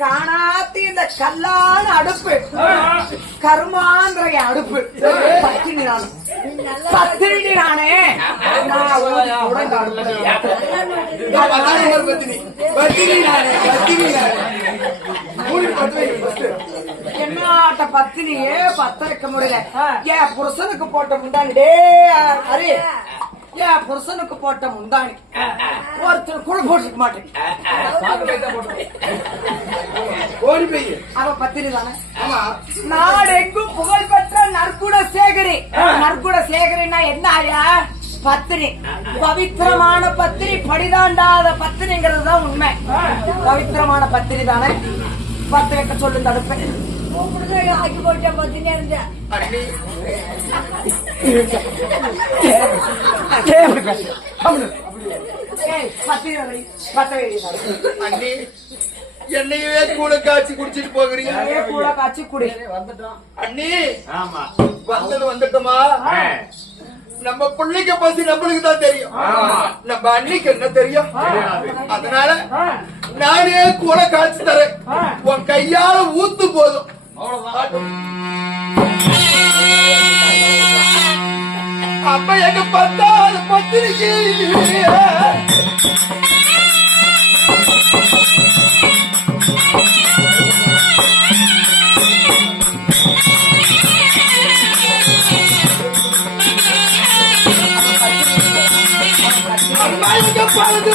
காணாத்தி இந்த கல்லான அடுப்பு கருமாந்திர அடுப்பு பத்தினி நானே என்னாட்ட பத்தினியே பத்த வைக்க முடியல. ஏன் புருஷனுக்கு போட்ட முந்தானி அரே ஏன் புருஷனுக்கு போட்ட முந்தானி ஒருத்தர் கூட போட்டுக்க மாட்டேன். அவ பத்தினி தானே. நாடு எங்கும் புகழ் பெற்ற நற்குண சேகரி. நற்குண சேகரின்னா என்ன ஆயா? பத்தினி. பவித்திரமான பத்தினி, படிதாண்டாத பத்தினிங்கிறது தான் உண்மை. பவித்திரமான பத்தினி தானே. பத்து வைக்க சொல்லு தடுப்பேன். ஆக்கி போட்ட பத்தினியா இருந்த என்னையவே கூட காய்ச்சி குடிச்சிட்டு போகிறீங்க. கூட காய்ச்சி குடி. அண்ணி வந்துட்டோமா? நம்ம பிள்ளைக்கு பத்தி நம்மளுக்கு தான் தெரியும். நம்ம அன்னைக்கு என்ன தெரியும்? அதனால நானே கூட காய்ச்சி தரேன். உன் கையால ஊத்து போதும். அப்ப எங்க பத்தாவது பத்திரிக்கை பழுது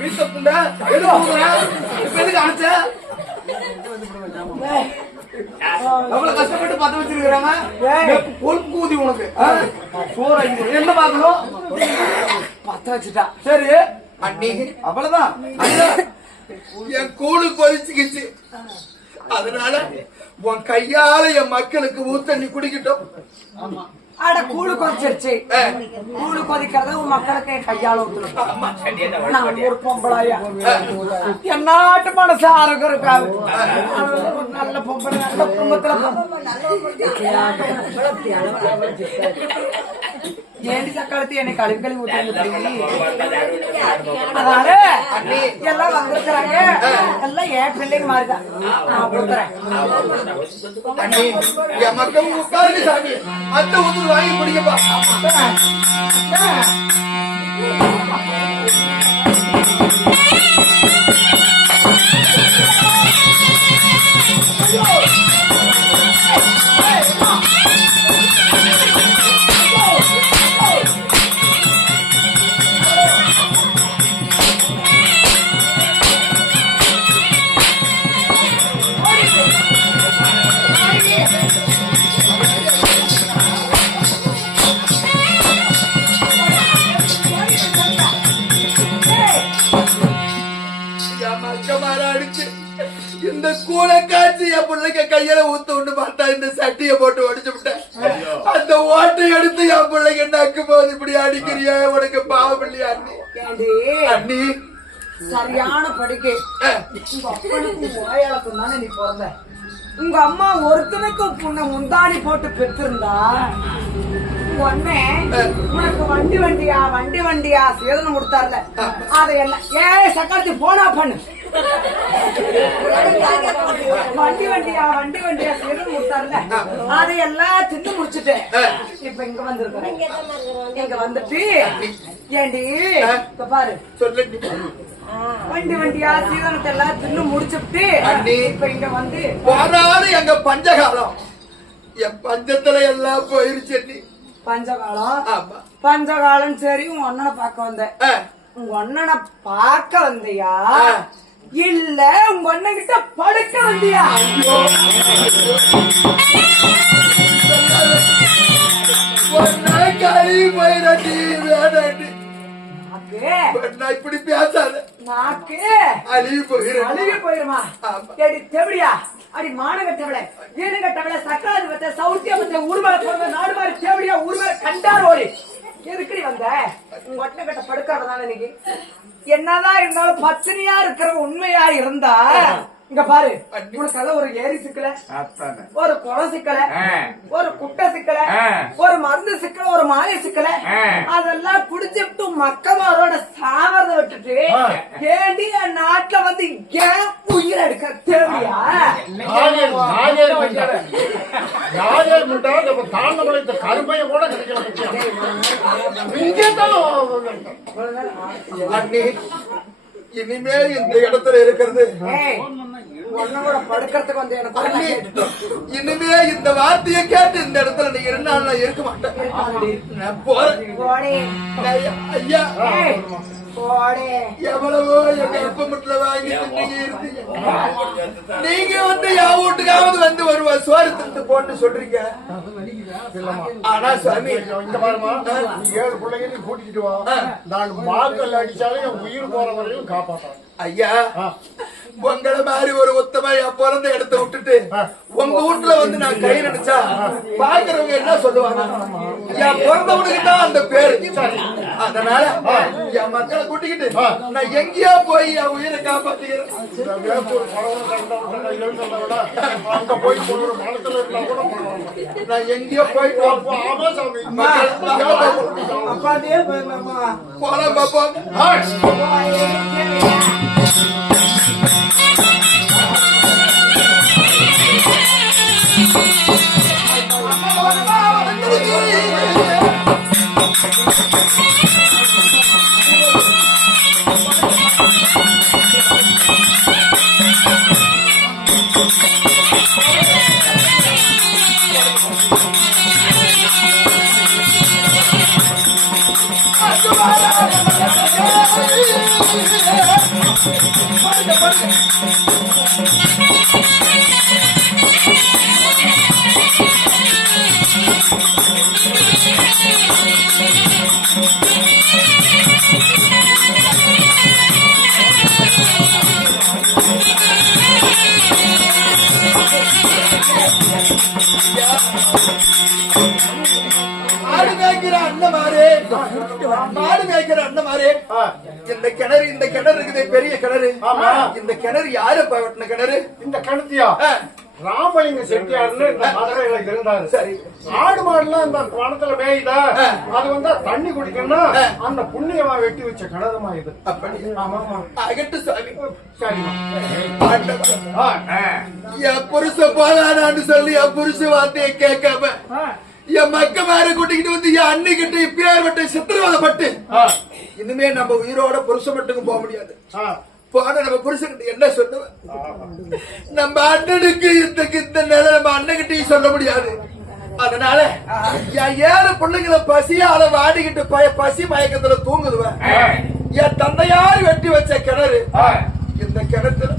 வீட்டை புண்டா எதுக்கு எதுக்கு அனுச்ச எவ்வளவு கஷ்டப்பட்டு பத்த வச்சிருக்கிறாங்க கொழுப்பு ஊதி உனக்கு சோறு என்ன பாக்கணும் பத்த வச்சுட்டா சரி அண்ணி அவ்வளவுதான் என் கூழு கொதிச்சுக்கிச்சு அதனால உன் கையால என் மக்களுக்கு ஊத்தண்ணி குடிக்கட்டும் அட கூழு கொதிச்சிருச்சு கூழு கொதிக்கிறத உன் மக்களுக்கு என் கையால ஊத்தணும் நான் ஒரு பொம்பளாயா என் நாட்டு மனசு ஆரோக்கியம் இருக்காது நல்ல பொம்பளை நல்ல குடும்பத்துல ஏண்டி சக்காலத்தி என்னை கழுவி கழுவி ஊத்துறீங்க அதனால எல்லாம் வந்திருக்கிறாங்க எல்லாம் என் பிள்ளைங்க மாதிரிதான் நான் கொடுக்குறேன் என் மக்கள் உட்காருங்க சாமி அந்த ஊத்து வாங்கி குடிக்கப்பா இந்த கூடை காய்ச்சி என் பிள்ளைக்கு கையில ஊத்து விட்டு பார்த்தா இந்த சட்டியை போட்டு உடைச்சு விட்டேன் அந்த ஓட்டை எடுத்து என் பிள்ளைக்கு நக்கு போது இப்படி அடிக்கிறியா உனக்கு பாவம் இல்லையா அண்ணி சரியான படிக்கை உங்க அப்பனுக்கும் ஓயாளத்தும் தானே நீ பிறந்த உங்க அம்மா ஒருத்தனுக்கும் புண்ண முந்தாடி போட்டு பெற்றிருந்தா ஒன்னே உனக்கு வண்டி வண்டியா சேதனம் கொடுத்தாருல அதை எல்லாம் சக்காலத்தி போனா பண்ணு வண்டி வண்டியா சேதனம் கொடுத்தாருல அதையெல்லாம் தின்னு முடிச்சுட்டு இப்ப இங்க வந்திருக்கிறேன் இங்க வந்துட்டு ஏண்டி இப்ப பாரு வண்டியா சீதனத்தை எல்லாம் தின்னு முடிச்சுட்டு இப்ப இங்க வந்து போனாலும் எங்க பஞ்சகாலம் என் பஞ்சத்துல எல்லாம் போயிருச்சு பஞ்சகாலம் சரி உங்க அண்ணனை பார்க்க வந்த உங்க அண்ணனை பார்க்க வந்தியா இல்ல உங்க அண்ணன் கிட்ட படுக்க வந்தியா போயிடாட்டி இப்படி பேசாத அழுகி போயிருமா தெவடியா அடி மான கட்டவளை ஏனு கட்டவளை சக்கராதி பத்த சௌத்திய பத்த ஊர்மலை போடுற நாடு மாதிரி தேவடியா ஊர்மலை கண்டார் ஓடி எதுக்கடி வந்த உங்க ஒட்டை கட்ட படுக்கிறதான இன்னைக்கு என்னதான் இருந்தாலும் பத்தினியா இருக்கிற உண்மையா இருந்தா இங்க பாரு உனக்கெல்லாம் ஒரு ஏரி சிக்கல ஒரு குளம் சிக்கல ஒரு குட்டை சிக்கல ஒரு மருந்து சிக்கல ஒரு மாய சிக்கல அதெல்லாம் குடிச்சுட்டு மக்கமாரோட சாவறத விட்டுட்டு ஏண்டி என் நாட்டுல வந்து ஏன் உயிர் எடுக்க தேவையா கருமைய கூட இனிமே இந்த இடத்துல இருக்கிறது படுக்கிறதுக்கு வந்து இடத்துல இனிமே இந்த வார்த்தையை கேட்டு இந்த இடத்துல நீ இருந்தாலும் நான் இருக்க மாட்டேன் போறேன் ஐயா எவ்வளவோ எங்க அப்ப முட்ல வாங்கி நீங்க வந்து என் வீட்டுக்காவது வந்து ஒரு சோறு திட்டு போட்டு சொல்றீங்க ஆனா சாமி இந்த பாருமா 7 பிள்ளைங்க கூட்டிட்டு வா நான் மார்க்கல் அடிச்சாலும் என் உயிர் போற வரையும் காப்பாற்றேன் ஐயா உங்களை மாதிரி ஒரு உத்தமையா பிறந்த இடத்த விட்டுட்டு உங்க வீட்டுல வந்து நான் கை நினைச்சா பாக்குறவங்க என்ன சொல்லுவாங்க என் பிறந்தவனுக்கு தான் அந்த பேரு அதனால என் மக்களை கூட்டிக்கிட்டு நான் எங்கேயா போய் என் உயிரை காப்பாத்துக்கிறேன் நான் எங்கேயோ போயிட்டு போலாம் பாப்பா Yeah. மாடு மேய்க்கிற அண்ணமாரே, மாடு மேய்க்கிற அண்ணமாரே, இந்த கிணறு இருக்குது, பெரிய கிணறு. ஆமா. இந்த கிணறு யாரு வெட்டின கிணறு? இந்த கிணத்தியா ராமலிங்க செட்டியார்னு இந்த மதுரையில இருந்தாரு. சரி. ஆடு மாடுலாம் இந்த வனத்துல மேயுதா, அது வந்து தண்ணி குடிக்கணும்னா அந்த புண்ணியமா வெட்டி வச்ச கிணறுமா இது. அப்படி ஆமாமா. அகட்டு சாமி. சரிமா. என் புருஷ போதானான்னு சொல்லி என் புருஷ வார்த்தையை கேட்காம என் மக்க மேல கூட்டிக்கிட்டு வந்து என் அன்னிக்கிட்ட இப்பேற்பட்ட சித்திரவதைப்பட்டு இனிமே நம்ம உயிரோட புருஷ மட்டும் போக முடியாது. போன நம்ம புருஷன்கிட்ட என்ன சொல்லுவேன்? நம்ம அண்ணனுக்கு இந்த நிலை நம்ம அண்ணன்கிட்டையும் சொல்ல முடியாது. அதனால என் 7 பிள்ளைங்களை பசியால வாடிக்கிட்டு பசி மயக்கத்துல தூங்குதுவேன். என் தந்தையார் வெட்டி வச்ச கிணறு, இந்த கிணத்துல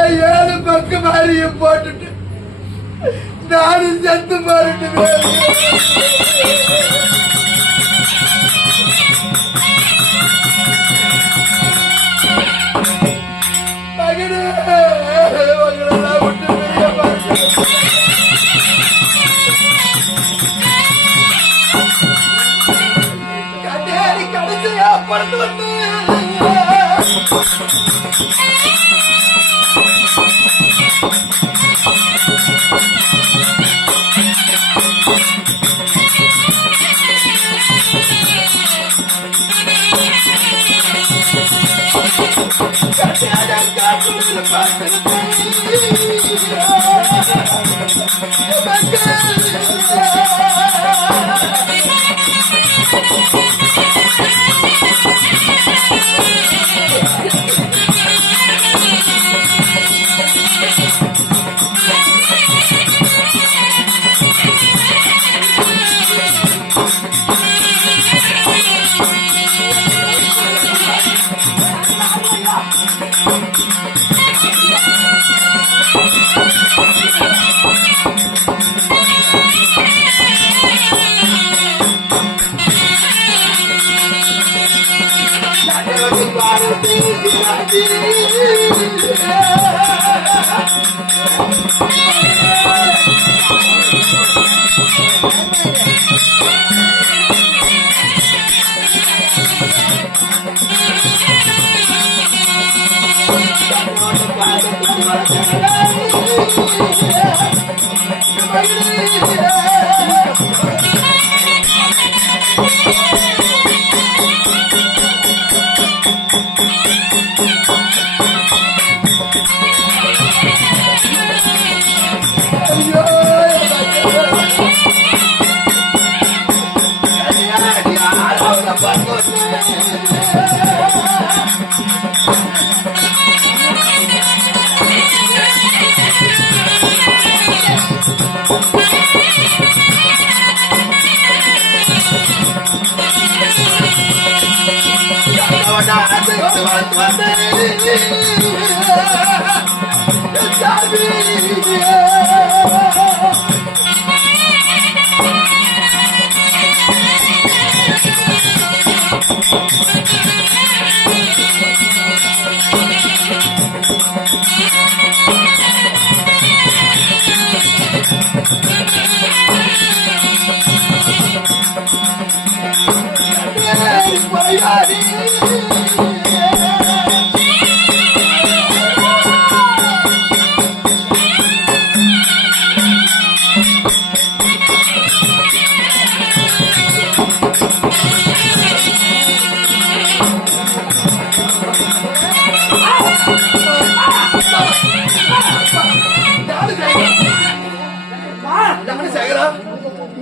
என் 7 பக்கு மாதிரியும் போட்டுட்டு நானும் செத்து மாறிட்டு மகனே, மகளெல்லாம் விட்டு பெரிய பாருங்க. கண்டேரி கடைசியா பறந்து வந்து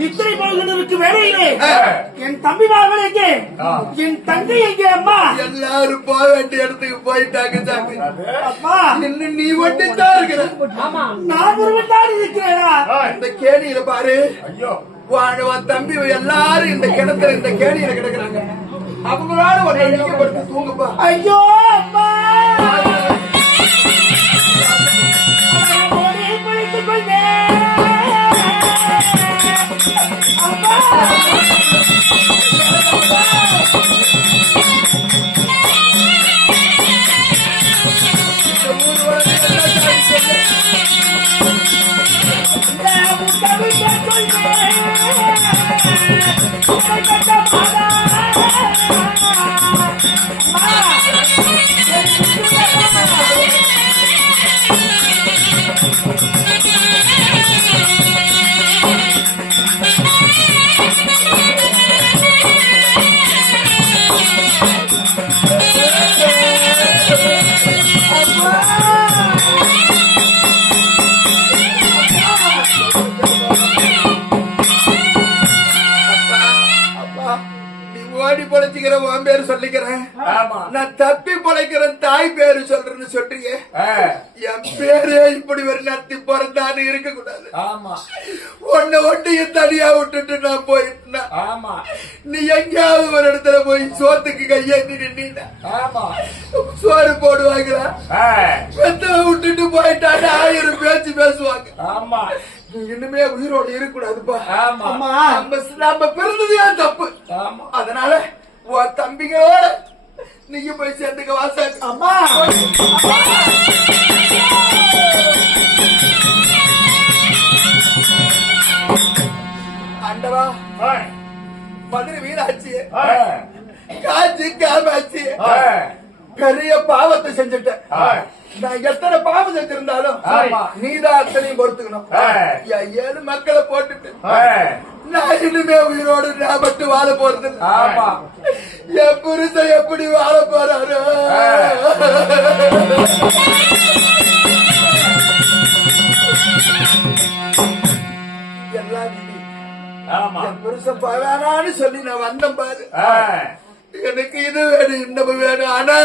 நித்திரை போகிறதுக்கு வேலையிலே என் தம்பி மகள் எங்கே, என் தங்கை எங்கே? அம்மா எல்லாரும் போக வேண்டிய இடத்துக்கு போயிட்டாங்க சாமி. அப்பா இன்னும் நீ ஒட்டித்தான் இருக்கிற. நான் ஒருவன் தான் இருக்கிறேனா? இந்த கேணியில பாரு, உன் தம்பி எல்லாரும் இந்த கிணத்துல இந்த கேணியில கிடக்குறாங்க. அவங்களோட ஒரு நீங்க படுத்து தூங்குப்பா. ஐயோ அம்மா ஓடி பிடித்துக் கொள்வேன். அம்மா ஓடி பொழைச்சிக்கிற உன் பேரு சொல்லிக்கிறேன். நான் தப்பி பொழைக்கிறேன் தாய் பேரு சொல்றேன்னு சொல்றீங்க. என் பேரே இப்படி ஒரு நத்தி பிறந்தான்னு இருக்க கூடாது. உன்னை ஒட்டியும் தனியா விட்டுட்டு நான் போயிட்டேன். நீ எங்கேயாவது ஒரு இடத்துல போய் சோத்துக்கு கையேந்தி நின்னா சோறு போடுவாங்களா? பெத்தவ விட்டுட்டு போயிட்டான்னு 1000 பேச்சு பேசுவாங்க. இனிமே உயிரோடு இருக்கக்கூடாதுப்பா. நம்ம பிறந்தது ஏன் தப்பு. அதனால உன் தம்பிகளோட நீங்க போய் சேர்ந்துக்க வாசாக்கு. அம்மா ஆண்டவா, மதுரை வீராட்சி காட்சி காமாட்சி பெரிய பாவத்தை செஞ்சுட்டேன். நான் எத்தனை பாவம் செஞ்சிருந்தாலும் நீதான் அத்தனையும் பொறுத்துக்கணும். 7 மக்களை போட்டுட்டு நான் இனிமே உயிரோடு நான் மட்டும் வாழ போறது. என் புருஷன் எப்படி வாழ போறாரு? எல்லாம் என் புருஷன் பவானான்னு சொல்லி நான் வந்தேன் பாரு. எனக்கு இது வேணும் இன்னமும் வேணும். ஆனா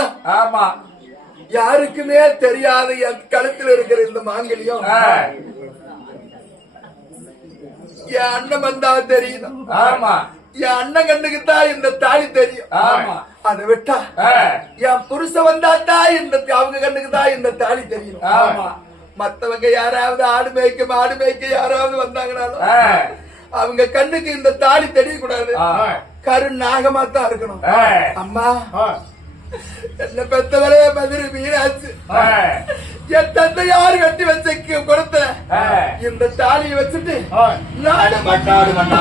யாருக்குமே தெரியாத என் கழுத்துல இருக்கிற இந்த மாங்கல்யம் என் அண்ணன் வந்தா தெரியும். என் அண்ணன் கண்ணுக்குத்தான் இந்த தாலி தெரியும். அதை விட்டா என் புருஷன் வந்தாத்தான் இந்த அவங்க கண்ணுக்குதான் இந்த தாலி தெரியும். மத்தவங்க யாராவது ஆடு மேய்க்க மாடு மேய்க்க யாராவது வந்தாங்கனாலும் அவங்க கண்ணுக்கு இந்த தாலி தெரியக்கூடாது. கரு நாகமாத்தான் இருக்கணும். அம்மா, என்ன பெத்தவரே மதுரை மீனாச்சு. என் தந்தை யாரு கட்டி வச்ச கொடுத்த இந்த தாலியை வச்சுட்டு நாடு மண்ணாடு மண்ணா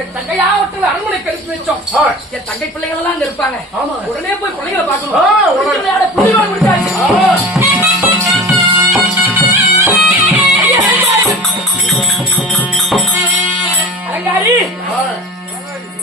என் தங்கையாவத்தில் அரண்மனை கழித்து வச்சோம். என் தங்கை பிள்ளைகள் எல்லாம் இருப்பாங்க. உடனே போய் பிள்ளைகளை பார்க்கணும். பிள்ளைகள் முடிச்சாச்சு. அலங்காரி